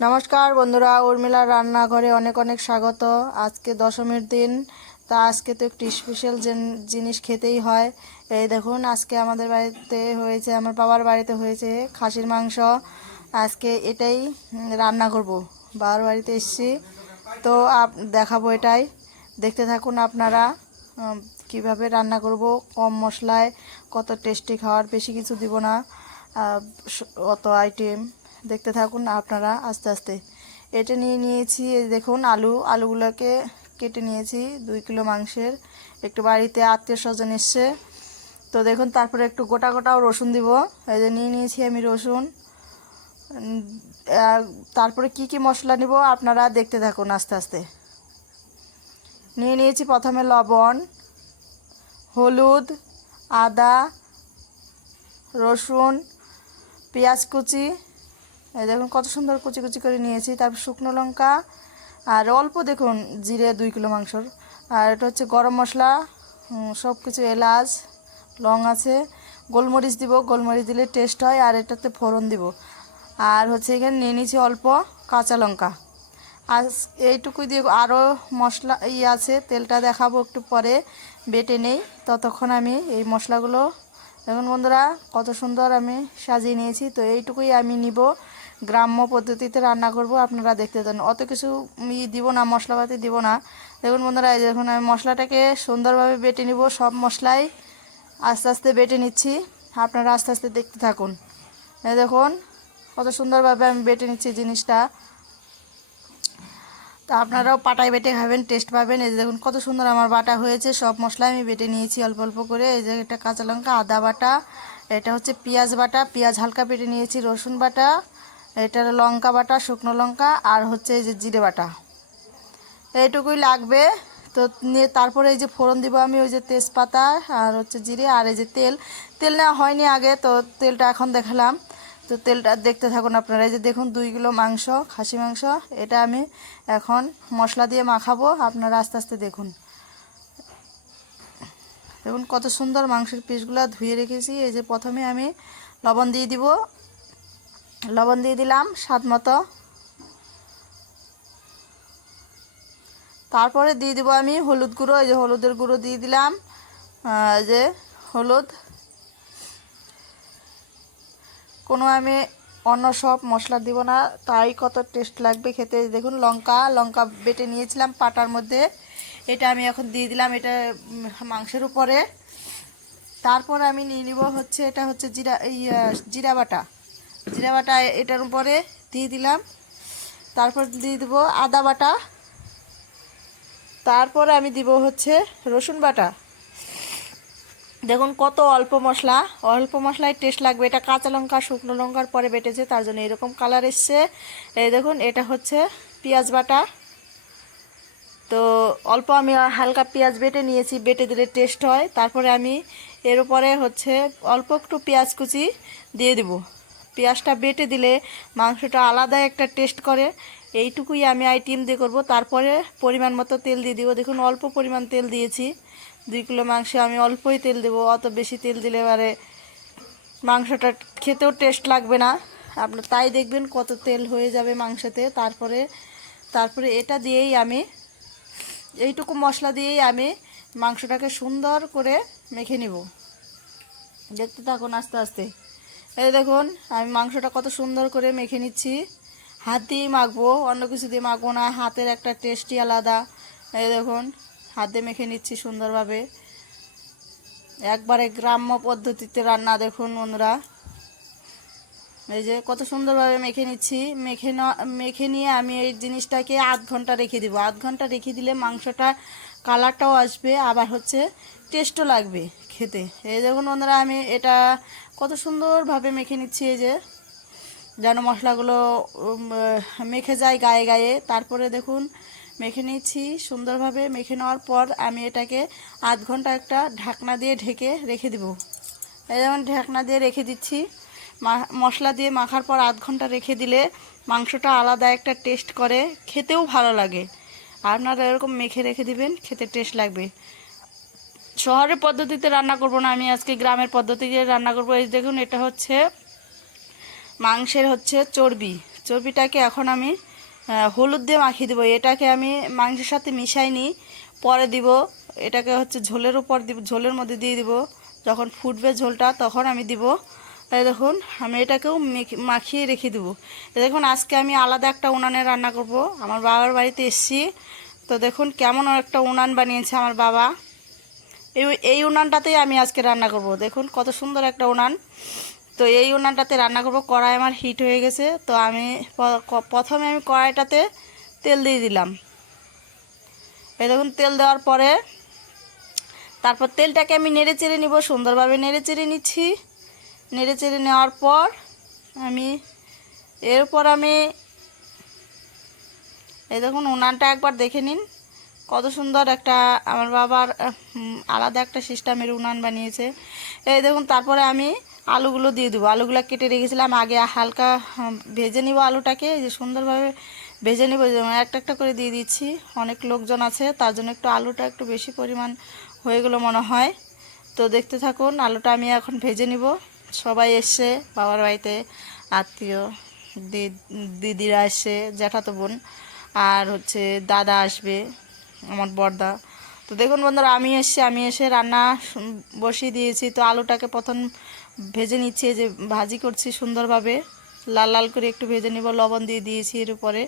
নমস্কার বন্ধুরা, উর্মিলার রান্নাঘরে অনেক অনেক স্বাগত। আজকে দশমীর দিন, তা আজকে তো একটু স্পেশাল জিনিস খেতেই হয়। এই দেখুন, আজকে আমাদের বাড়িতে হয়েছে, আমার বাবার বাড়িতে হয়েছে খাসির মাংস। আজকে এটাই রান্না করব। বাবার বাড়িতে এসেছি তো দেখাবো এটাই। দেখতে থাকুন আপনারা কিভাবে রান্না করব। কম মশলায় কত টেস্টি খাওয়ার, বেশি কিছু দিব না, অত আইটেম। দেখতে থাকুন আপনারা আস্তে আস্তে। এটা নিয়েছি, এই দেখুন আলুগুলোকে কেটে নিয়েছি 2 কিলো মাংসের। একটু বাড়িতে আত্মীয় স্বজন এসছে তো দেখুন, তারপরে একটু গোটা গোটাও রসুন দিব। এই যে নিয়েছি আমি রসুন। তারপরে কি কি মশলা নিব আপনারা দেখতে থাকুন আস্তে আস্তে। নিয়েছি প্রথমে লবণ, হলুদ, আদা, রসুন, পেঁয়াজ কুচি। এই দেখুন কত সুন্দর কুচি কুচি করে নিয়েছি। তারপর শুকনো লঙ্কা আর অল্প দেখুন জিরে 2 কিলো মাংসর। আর এটা হচ্ছে গরম মশলা, সব কিছু, এলাচ, লং আছে, গোলমরিচ দিব, গোলমরিচ দিলে টেস্ট হয়। আর এটাতে ফোড়ন দিব। আর হচ্ছে এখানে নিয়ে নিয়েছি অল্প কাঁচা লঙ্কা। আর এইটুকুই দিয়ে আরও মশলা আছে, তেলটা দেখাবো একটু পরে, বেটে নেই। ততক্ষণ আমি এই মশলাগুলো দেখুন বন্ধুরা কত সুন্দর আমি সাজিয়ে নিয়েছি। তো এইটুকুই আমি নিব, গ্রাম্য পদ্ধতিতে রান্না করব। আপনারা দেখতে থাকুন, অত কিছু দিব না, মশলাপাতি দিব না। দেখুন বন্ধুরা, এই দেখুন আমি মশলাটাকে সুন্দরভাবে বেটে নিব। সব মশলাই আস্তে আস্তে বেটে নিচ্ছি, আপনারা আস্তে আস্তে দেখতে থাকুন। এই দেখুন কত সুন্দরভাবে আমি বেটে নিচ্ছি জিনিসটা। তা আপনারাও পাটায় বেটে খাবেন, টেস্ট পাবেন। এই যে দেখুন কত সুন্দর আমার বাটা হয়েছে। সব মশলা আমি বেটে নিয়েছি অল্প অল্প করে। এই যে এটা কাঁচা লঙ্কা, আদা বাটা, এটা হচ্ছে পেঁয়াজ বাটা, পেঁয়াজ হালকা বেটে নিয়েছি, রসুন বাটা, এটা লঙ্কা বাটা, শুকনো লঙ্কা, আর হচ্ছে এই যে জিরে বাটা। এইটুকুই লাগবে। তো নিয়ে তারপরে এই যে ফোড়ন দিব আমি, ওই যে তেজপাতা আর হচ্ছে জিরে, আর এই যে তেল নেওয়া হয়নি আগে, তো তেলটা এখন দেখালাম। তো তেলটা দেখতে থাকুন আপনারা। এই যে দেখুন 2 কিলো মাংস, খাসি মাংস, এটা আমি এখন মশলা দিয়ে মাখাবো। আপনারা আস্তে আস্তে দেখুন। দেখুন কত সুন্দর মাংসের পিসগুলো ধুয়ে রেখেছি। এই যে প্রথমে আমি লবণ দিয়ে দিব, লবণ দিয়ে দিলাম স্বাদ মতো। তারপরে দিয়ে দিব আমি হলুদ গুঁড়ো, এই যে হলুদের গুঁড়ো দিয়ে দিলাম। এই যে হলুদ, কোনো আমি অন্য সব মশলা দিব না, তাই কত টেস্ট লাগবে খেতে। দেখুন লঙ্কা বেটে নিয়েছিলাম পাটার মধ্যে, এটা আমি এখন দিয়ে দিলাম এটা মাংসের উপরে। তারপর আমি নিয়ে নিব হচ্ছে, এটা হচ্ছে জিরা বাটা এটার উপরে দিয়ে দিলাম। তারপর দিয়ে দেবো আদা বাটা। তারপর আমি দিব হচ্ছে রসুন বাটা। দেখুন কত অল্প মশলায় টেস্ট লাগবে। এটা কাঁচা লঙ্কা শুকনো লঙ্কার পরে বেটেছে, তার জন্য এরকম কালার এসছে। এই দেখুন এটা হচ্ছে পেঁয়াজ বাটা। তো অল্প আমি হালকা পেঁয়াজ বেটে নিয়েছি, বেটে দিলে টেস্ট হয়। তারপরে আমি এর উপরে হচ্ছে অল্প একটু পেঁয়াজ কুচি দিয়ে দেব। পেঁয়াজটা বেটে দিলে মাংসটা আলাদা একটা টেস্ট করে। এইটুকুই আমি আইটেম দিয়ে করব। তারপরে পরিমাণ মতো তেল দিয়ে দিব। দেখুন অল্প পরিমাণ তেল দিয়েছি, 2 কিলো মাংসে আমি অল্পই তেল দেবো। অত বেশি তেল দিলে এবারে মাংসটা খেতেও টেস্ট লাগবে না। আপনার তাই দেখবেন কত তেল হয়ে যাবে মাংসতে। তারপরে এটা দিয়েই আমি, এইটুকু মশলা দিয়েই আমি মাংসটাকে সুন্দর করে মেখে নিব। দেখতে থাকুন আস্তে আস্তে। এই দেখুন আমি মাংসটা কত সুন্দর করে মেখে নিচ্ছি। হাত দিয়েই মাখবো, অন্য কিছু দিয়ে মাখবো না, হাতের একটা টেস্টই আলাদা। এই দেখুন হাত দিয়ে মেখে নিচ্ছি সুন্দরভাবে, একবারে গ্রাম্য পদ্ধতিতে রান্না। দেখুন বন্ধুরা, এই যে কত সুন্দরভাবে মেখে নিচ্ছি। মেখে নিয়ে আমি এই জিনিসটাকে আধ ঘন্টা রেখে দিব। আধ ঘন্টা রেখে দিলে মাংসটা কালারটাও আসবে, আবার হচ্ছে টেস্টও লাগবে খেতে। এই দেখুন বন্ধুরা, আমি এটা কত সুন্দরভাবে মেখে নিচ্ছি, এই যে যেন মশলাগুলো মেখে যায় গায়ে গায়ে। তারপরে দেখুন মেখে নিচ্ছি সুন্দরভাবে। মেখে নেওয়ার পর আমি এটাকে আধ ঘন্টা একটা ঢাকনা দিয়ে ঢেকে রেখে দিব। এই যেমন ঢাকনা দিয়ে রেখে দিচ্ছি। মশলা দিয়ে মাখার পর আধ ঘন্টা রেখে দিলে মাংসটা আলাদা একটা টেস্ট করে, খেতেও ভালো লাগে। আপনারা এরকম মেখে রেখে দিবেন, খেতে টেস্ট লাগবে। শহরের পদ্ধতিতে রান্না করব না, আমি আজকে গ্রামের পদ্ধতিতে রান্না করব। এই দেখুন এটা হচ্ছে মাংসের হচ্ছে চর্বিটাকে এখন আমি হলুদ দিয়ে মাখিয়ে দেবো। এটাকে আমি মাংসের সাথে মিশাইনি, পরে দিব। এটাকে হচ্ছে ঝোলের উপর দিব, ঝোলের মধ্যে দিয়ে দিব। যখন ফুটবে ঝোলটা তখন আমি দিব। এই দেখুন আমি এটাকেও মাখিয়ে রেখে দেবো। দেখুন আজকে আমি আলাদা একটা উনানে রান্না করব। আমার বাবার বাড়িতে এসেছি, তো দেখুন কেমন একটা উনান বানিয়েছে আমার বাবা। এই উনানটাতেই আমি আজকে রান্না করব। দেখুন কত সুন্দর একটা উনান। তো এই উনানটাতে রান্না করব। কড়াই আমার হিট হয়ে গেছে, তো আমি প্রথমে আমি কড়াইটাতে তেল দিয়ে দিলাম। এই দেখুন তেল দেওয়ার পরে তারপর তেলটাকে আমি নেড়ে চেড়ে নিব, সুন্দরভাবে নেড়ে চেড়ে নিচ্ছি। নেড়ে চেড়ে নেওয়ার পর আমি এই দেখুন উনানটা একবার দেখে নিন, কত সুন্দর একটা আমার বাবার আলাদা একটা সিস্টেমের উনান বানিয়েছে। এই দেখুন তারপরে আমি আলুগুলো দিয়ে দেবো। আলুগুলো কেটে রেখেছিলাম, আগে হালকা ভেজে নিব আলুটাকে, এই যে সুন্দরভাবে ভেজে নিব। যেমন একটা একটা করে দিয়ে দিচ্ছি, অনেক লোকজন আছে তার জন্য একটু আলুটা একটু বেশি পরিমাণ হয়ে গেলো মনে হয়। তো দেখতে থাকুন, আলুটা আমি এখন ভেজে নিব। সবাই এসছে বাবার বাড়িতে, আত্মীয় দিদিরা এসছে, জ্যাঠাতো বোন, আর হচ্ছে দাদা আসবে, আমার বড়দা। তো দেখুন বন্ধুরা আমি এসে রান্না বসিয়ে দিয়েছি। তো আলুটাকে প্রথম ভেজে নিচ্ছি, যে ভাজি করছি সুন্দরভাবে লাল লাল করে একটু ভেজে নিব। লবণ দিয়ে দিয়েছি এর উপরে।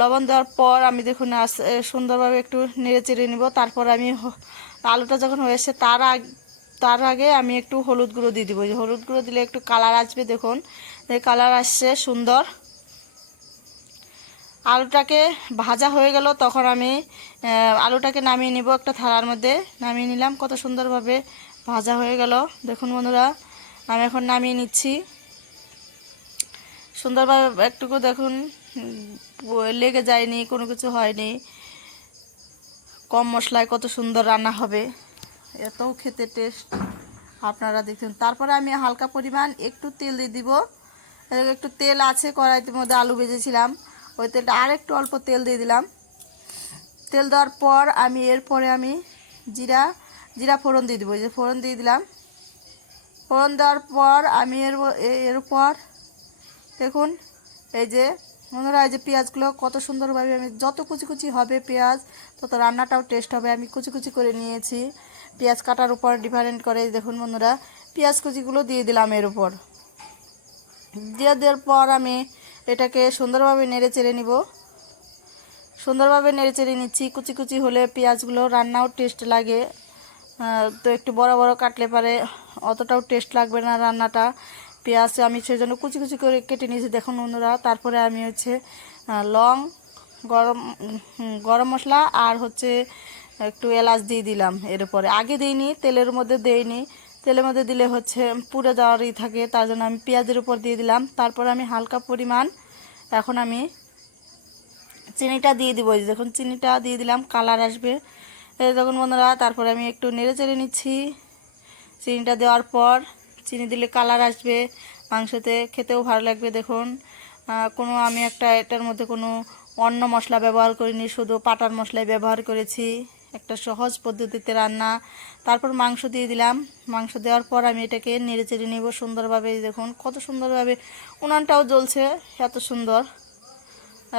লবণ দেওয়ার পর আমি দেখুন সুন্দরভাবে একটু নেড়ে চেড়ে নিব। তারপর আমি আলুটা যখন হয়েছে তার আগে আমি একটু হলুদ গুঁড়ো দিয়ে দিব। হলুদ গুঁড়ো দিলে একটু কালার আসবে। দেখুন এই কালার আসছে সুন্দর। আলুটাকে ভাজা হয়ে গেল, তখন আমি আলুটাকে নামিয়ে নিব। একটা থালার মধ্যে নামিয়ে নিলাম, কত সুন্দরভাবে ভাজা হয়ে গেল। দেখুন বন্ধুরা আমি এখন নামিয়ে নিচ্ছি সুন্দরভাবে। একটুকু দেখুন লেগে যায়নি, কোনো কিছু হয়নি। কম মশলায় কত সুন্দর রান্না হবে, এতও খেতে টেস্ট আপনারা দেখুন। তারপরে আমি হালকা পরিমাণ একটু তেল দিয়ে দিব। একটু তেল আছে কড়াইতে মধ্যে আলু ভেজেছিলাম, ওই তেলটা আর একটু অল্প তেল দিয়ে দিলাম। তেল দেওয়ার পর এরপরে আমি জিরা ফোড়ন দিয়ে দেবো। এই যে ফোড়ন দিয়ে দিলাম। ফোড়ন দেওয়ার পর আমি এর উপর দেখুন এই যে বন্ধুরা, এই যে পেঁয়াজগুলো কত সুন্দরভাবে আমি, যত কুচি কুচি হবে পেঁয়াজ তত রান্নাটাও টেস্ট হবে। আমি কুচি কুচি করে নিয়েছি, পেঁয়াজ কাটার উপর ডিফারেন্ট করে। দেখুন বন্ধুরা পেঁয়াজ কুচিগুলো দিয়ে দিলাম এর উপর। দিয়ে দেওয়ার পর আমি এটাকে সুন্দরভাবে নেড়ে চেড়ে নিব। সুন্দরভাবে নেড়ে চেড়ে নিচ্ছি। কুচি কুচি হলে পেঁয়াজগুলো রান্নাও টেস্ট লাগে, তো একটু বড় বড় কাটলে পারে অতটাও টেস্ট লাগবে না রান্নাটা। পেঁয়াজ আমি সেজন্য কুচি কুচি করে কেটে নিয়েছি দেখুন বন্ধুরা। তারপরে আমি হচ্ছে লং, গরম মশলা আর হচ্ছে একটু এলাচ দিয়ে দিলাম এর উপরে। আগে দিইনি, তেলের মধ্যে দিইনি, তেলের মধ্যে দিলে হচ্ছে পুড়ে যাওয়ারই থাকে, তার জন্য আমি পেঁয়াজের উপর দিয়ে দিলাম। তারপর আমি হালকা পরিমাণ এখন আমি চিনিটা দিয়ে দিব। দেখুন চিনিটা দিয়ে দিলাম, কালার আসবে এই দেখুন বন্ধুরা। তারপরে আমি একটু নেড়ে চেড়ে নিচ্ছি। চিনিটা দেওয়ার পর, চিনি দিলে কালার আসবে, মাংসতে খেতেও ভালো লাগবে। দেখুন আমি এটার মধ্যে কোনো অন্য মশলা ব্যবহার করিনি, শুধু পাটার মশলাই ব্যবহার করেছি। একটা সহজ পদ্ধতিতে রান্না। তারপর মাংস দিয়ে দিলাম। মাংস দেওয়ার পর আমি এটাকে নেড়ে চেড়ে নেব সুন্দরভাবে। দেখুন কত সুন্দরভাবে উনানটাও জ্বলছে, এত সুন্দর,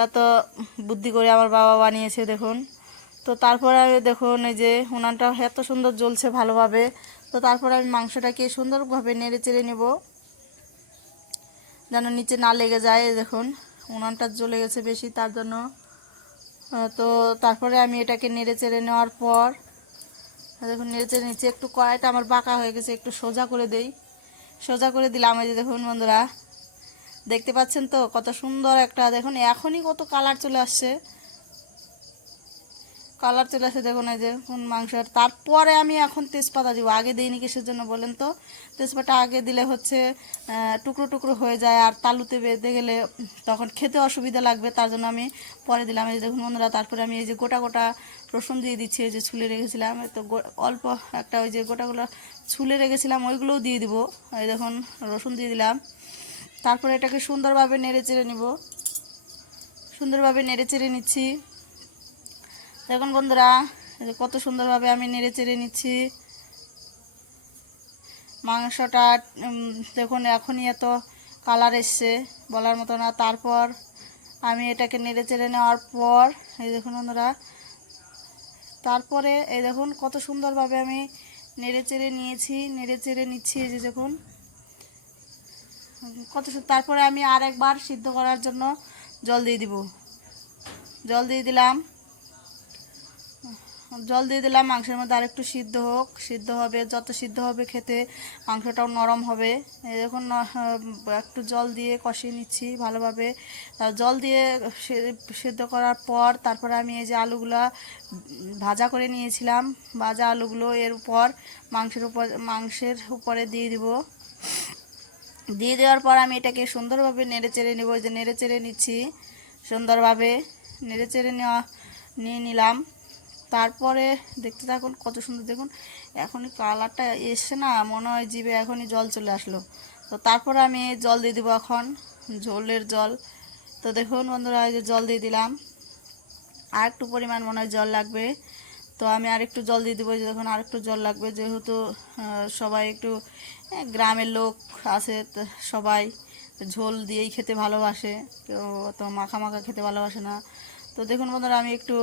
এত বুদ্ধি করে আমার বাবা বানিয়েছে দেখুন। তো তারপরে দেখুন এই যে উনানটা এত সুন্দর জ্বলছে ভালোভাবে। তো তারপরে আমি মাংসটাকে সুন্দরভাবে নেড়ে চেড়ে নেব, যেন নিচে না লেগে যায়। দেখুন উনানটা জ্বলে গেছে বেশি, তার জন্য। তো তারপরে আমি এটাকে নেড়ে চেড়ে নেওয়ার পর দেখুন নেড়ে চেড়ে নিচে, একটু কড়াইটা আমার বাঁকা হয়ে গেছে, একটু সোজা করে দেই। সোজা করে দিলাম। এই যে দেখুন বন্ধুরা দেখতে পাচ্ছেন তো কত সুন্দর একটা, দেখুন এখনই কত কালার চলে আসছে, কালার চলে আসে দেখুন এই যে মাংসের। তারপরে আমি এখন তেজপাতা দিব, আগে দিইনি কিসের জন্য বলেন তো? তেজপাতা আগে দিলে হচ্ছে টুকরো টুকরো হয়ে যায়, আর তালুতে বেঁধে গেলে তখন খেতে অসুবিধা লাগবে, তার জন্য আমি পরে দিলাম। এই যে দেখুন বন্ধুরা, তারপরে আমি এই যে গোটা গোটা রসুন দিয়ে দিচ্ছি, এই যে ছুলে রেখেছিলাম, তো অল্প একটা ওই যে গোটাগুলো ছুলে রেখেছিলাম ওইগুলোও দিয়ে দিব। এই দেখুন রসুন দিয়ে দিলাম। তারপরে এটাকে সুন্দরভাবে নেড়ে চেড়ে নিব, সুন্দরভাবে নেড়ে চেড়ে নিচ্ছি। দেখুন বন্ধুরা কত সুন্দরভাবে আমি নেড়ে চেড়ে নিচ্ছি মাংসটা। দেখুন এখনই এত কালার এসছে বলার মতো না। তারপর আমি এটাকে নেড়ে চেড়ে নেওয়ার পর এই দেখুন বন্ধুরা, তারপরে এই দেখুন কত সুন্দরভাবে আমি নেড়ে চেড়ে নিচ্ছি। এই যে দেখুন তারপরে আমি আরেকবার সিদ্ধ করার জন্য জল দিয়ে দিব। জল দিয়ে দিলাম মাংসের মধ্যে আরেকটু সিদ্ধ হবে। যত সিদ্ধ হবে খেতে মাংসটাও নরম হবে। এই দেখুন একটু জল দিয়ে কষিয়ে নিচ্ছি ভালোভাবে। জল দিয়ে সিদ্ধ করার পর তারপরে আমি এই যে আলুগুলা ভাজা করে নিয়েছিলাম, ভাজা আলুগুলো এর উপর মাংসের উপরে দিয়ে দিব। দিয়ে দেওয়ার পর আমি এটাকে সুন্দরভাবে নেড়ে চেড়ে নেব। যে নেড়ে চেড়ে নিচ্ছি সুন্দরভাবে, নিয়ে নিলাম। তারপরে দেখতে থাকুন কত সুন্দর, দেখুন এখনই কালারটা এসছে না, মনে হয় জিভে এখনই জল চলে আসলো। তো তারপরে আমি জল দিয়ে দেবো এখন, ঝোলের জল। তো দেখুন বন্ধুরা, এই যে জল দিয়ে দিলাম, আর একটু পরিমাণ মনে হয় জল লাগবে। তো আমি আরেকটু জল দিয়ে দেবো। যে দেখুন আরেকটু জল লাগবে, যেহেতু সবাই একটু গ্রামের লোক আছে, সবাই ঝোল দিয়েই খেতে ভালোবাসে, কেউ তো মাখা মাখা খেতে ভালোবাসে না। তো দেখুন বন্ধুরা, আমি একটু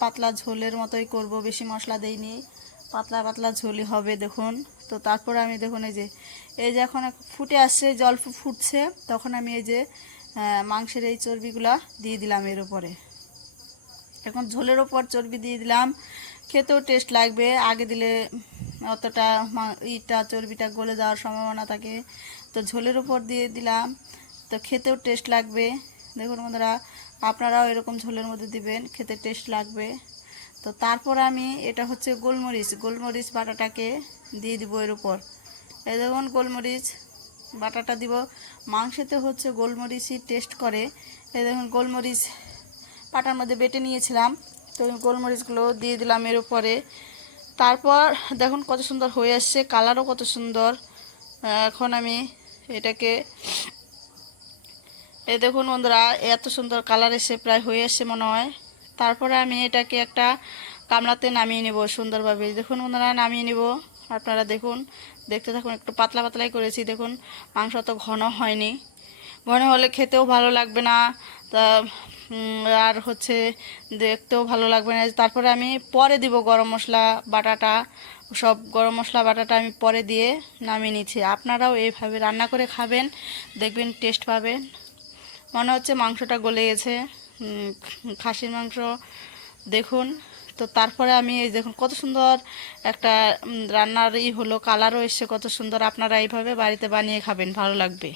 পাতলা ঝোলের মতোই করব, বেশি মশলা দেইনি, পাতলা পাতলা ঝোলই হবে দেখুন। তো তারপরে আমি দেখুন এই যে এখন ফুটে আসছে, জল ফুটছে, তখন আমি এই যে মাংসের এই চর্বিগুলা দিয়ে দিলাম এর উপরে। এখন ঝোলের ওপর চর্বি দিয়ে দিলাম, খেতেও টেস্ট লাগবে। আগে দিলে অতটা চর্বিটা গলে যাওয়ার সম্ভাবনা থাকে, তো ঝোলের উপর দিয়ে দিলাম, তো খেতেও টেস্ট লাগবে। দেখুন বন্ধুরা, আপনারাও এরকম ঝোলের মধ্যে দিবেন, খেতে টেস্ট লাগবে। তো তারপর আমি এটা হচ্ছে গোলমরিচ বাটাটাকে দিয়ে দিব এর উপর। এই দেখুন গোলমরিচ বাটাটা দিব, মাংসেতে হচ্ছে গোলমরিচই টেস্ট করে। এই দেখুন গোলমরিচ পাটার মধ্যে বেটে নিয়েছিলাম, তো গোলমরিচগুলো দিয়ে দিলাম এর উপরে। তারপর দেখুন কত সুন্দর হয়ে আসছে, কালারও কত সুন্দর। এখন আমি এটাকে এই দেখুন বন্ধুরা, এত সুন্দর কালার এসে প্রায় হয়ে আসছে মনে হয়। তারপরে আমি এটাকে একটা গামলাতে নামিয়ে নেব সুন্দরভাবে। দেখুন বন্ধুরা, নামিয়ে নেব। আপনারা দেখুন, দেখতে থাকুন, একটু পাতলা পাতলাই করেছি। দেখুন মাংস তো ঘন হয়নি, ঘন হলে খেতেও ভালো লাগবে না, তা আর হচ্ছে দেখতেও ভালো লাগবে না। তারপরে আমি পরে দিব গরম মশলা বাটাটা, সব গরম মশলা বাটাটা আমি পরে দিয়ে নামিয়ে নিচ্ছি। আপনারাও এইভাবে রান্না করে খাবেন, দেখবেন টেস্ট পাবেন। মনে হচ্ছে মাংসটা গলে গেছে, খাসির মাংস দেখুন। তো তারপরে আমি এই দেখুন কত সুন্দর একটা রান্নার হলো, কালারও এসছে কত সুন্দর। আপনারা এইভাবে বাড়িতে বানিয়ে খাবেন, ভালো লাগবে।